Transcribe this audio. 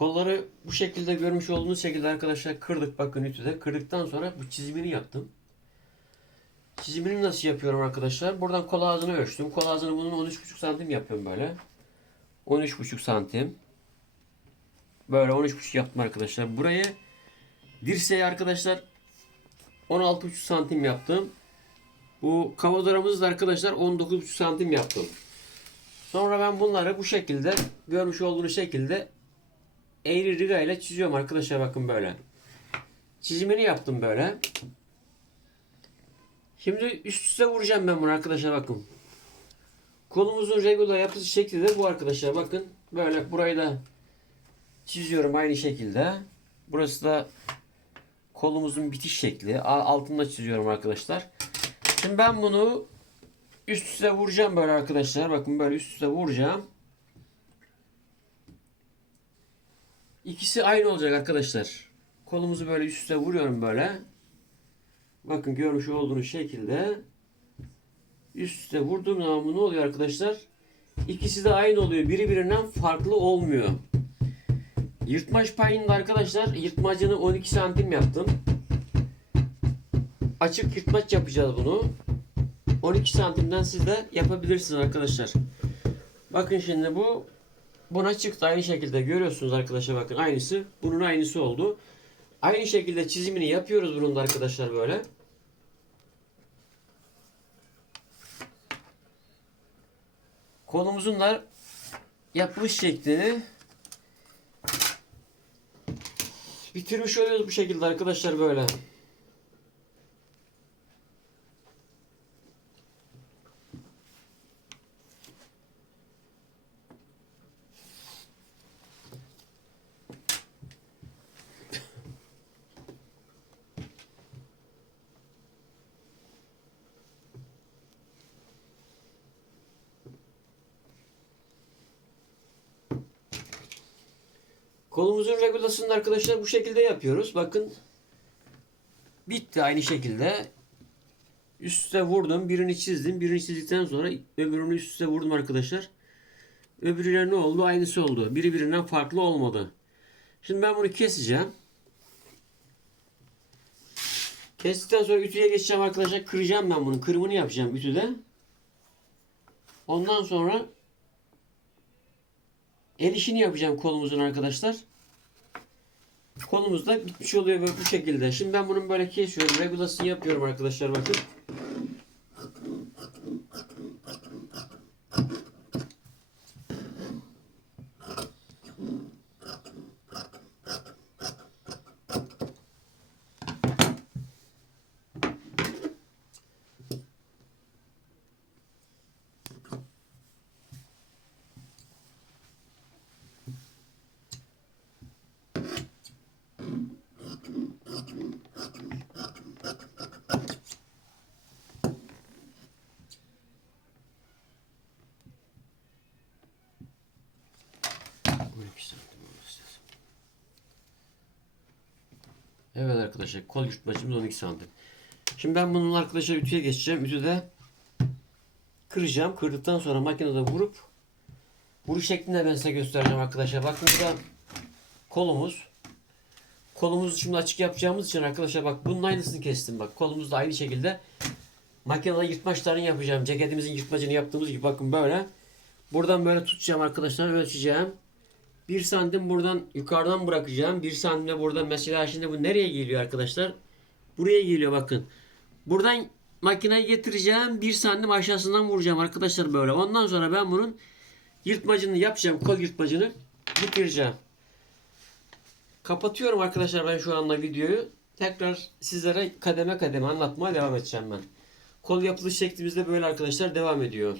Kolları bu şekilde görmüş olduğunuz şekilde arkadaşlar kırdık bakın ütüde. Kırdıktan sonra bu çizimini yaptım. Çizimini nasıl yapıyorum arkadaşlar? Buradan kol ağzını ölçtüm. Kol ağzını bunun 13,5 santim yapıyorum böyle. 13,5 santim. Böyle 13,5 yaptım arkadaşlar. Burayı dirseği arkadaşlar 16,5 santim yaptım. Bu kavadoramızı da arkadaşlar 19,5 santim yaptım. Sonra ben bunları bu şekilde görmüş olduğunuz şekilde eğri riga ile çiziyorum arkadaşlar bakın böyle. Çizimini yaptım böyle. Şimdi üst üste vuracağım ben bunu arkadaşlar bakın. Kolumuzun regular yapısı şekli de bu arkadaşlar bakın. Böyle burayı da çiziyorum aynı şekilde. Burası da kolumuzun bitiş şekli. Altında çiziyorum arkadaşlar. Şimdi ben bunu üst üste vuracağım böyle arkadaşlar. Bakın böyle üst üste vuracağım. İkisi aynı olacak arkadaşlar. Kolumuzu böyle üst üste vuruyorum böyle. Bakın görmüş olduğunuz şekilde üst üste vurduğum zaman bu ne oluyor arkadaşlar? İkisi de aynı oluyor. Biri birinden farklı olmuyor. Yırtmaç payında arkadaşlar yırtmacını 12 santim yaptım. Açık yırtmaç yapacağız bunu. 12 santimden siz de yapabilirsiniz arkadaşlar. Bakın şimdi bu buna çıktı aynı şekilde görüyorsunuz arkadaşlar bakın aynısı bunun aynısı oldu. Aynı şekilde çizimini yapıyoruz bunun da arkadaşlar böyle. Kolumuzun da yapılış şeklini bitirmiş oluyoruz bu şekilde arkadaşlar böyle. Kolumuzun regülasyonunu arkadaşlar bu şekilde yapıyoruz. Bakın bitti aynı şekilde. Üste vurdum. Birini çizdim. Birini çizdikten sonra öbürünü üst üste vurdum arkadaşlar. Öbürüyle ne oldu? Aynısı oldu. Biri birinden farklı olmadı. Şimdi ben bunu keseceğim. Kestikten sonra ütüye geçeceğim arkadaşlar. Kıracağım ben bunu. Kırımını yapacağım ütüde. Ondan sonra el işini yapacağım kolumuzun arkadaşlar. Kolumuz da bitmiş oluyor böyle bu şekilde. Şimdi ben bunun böyle kesiyorum. Regulasını yapıyorum arkadaşlar bakın. Evet arkadaşlar kol yırtmacımız 12 santim. Şimdi ben bunun arkadaşlar ütüye geçeceğim. Ütüde kıracağım. Kırdıktan sonra makinede vurup vuruş şeklinde ben size göstereceğim arkadaşlar. Bakın burada kolumuz. Kolumuzu şimdi açık yapacağımız için arkadaşlar bak bunun aynısını kestim bak. Kolumuz da aynı şekilde makinede yırtmaçlarını yapacağım. Ceketimizin yırtmacını yaptığımız gibi bakın böyle. Buradan böyle tutacağım arkadaşlar ölçeceğim. 1 santim buradan yukarıdan bırakacağım. 1 santim de buradan mesela şimdi bu nereye geliyor arkadaşlar? Buraya geliyor bakın. Buradan makineyi getireceğim. 1 santim aşağısından vuracağım arkadaşlar böyle. Ondan sonra ben bunun yırtmacını yapacağım. Kol yırtmacını bitireceğim. Kapatıyorum arkadaşlar ben şu anda videoyu. Tekrar sizlere kademe kademe anlatmaya devam edeceğim ben. Kol yapılış şeklimizde böyle arkadaşlar devam ediyor.